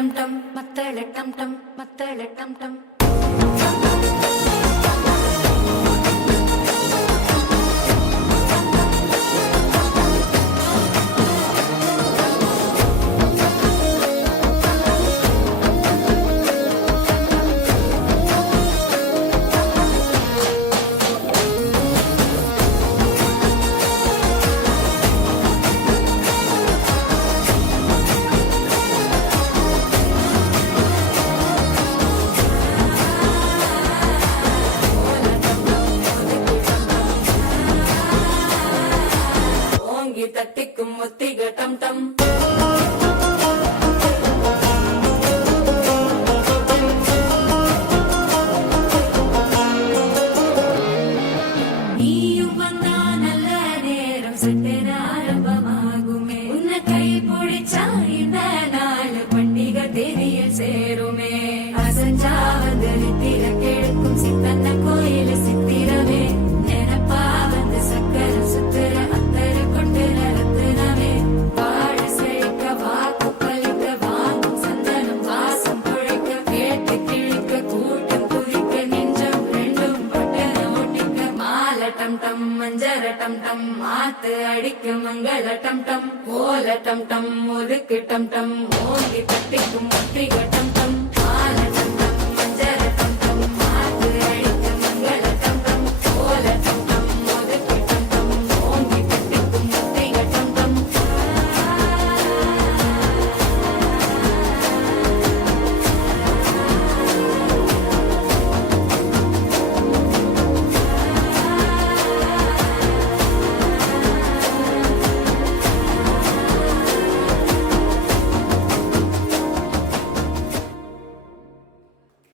டம் டம் மத்தள டம் டம் மத்தள டம் டம் தட்டிக்கும் ஒத்திக டம் டம் நீயும் வந்தா நல்ல நேரம் சட்டென ஆரம்பமாகுமே உன்னை கை பிடிச்சா இந்த நாள் பண்டிகை தேதியில் சேருமே அசஞ்சா வந்து நித்திர கெடுக்கும் சித்தன்ன கோயில் சித்திரமே நினைப்பா வந்து சக்கர சுத்துற டம் டம் மஞ்சர டம் டம் மாத்து அடிக்கு மங்கள டம் டம் கோல டம் டம் ஒதுக்கு டம் டம் ஓங்கி தட்டிக்கும் ஒத்திக டம்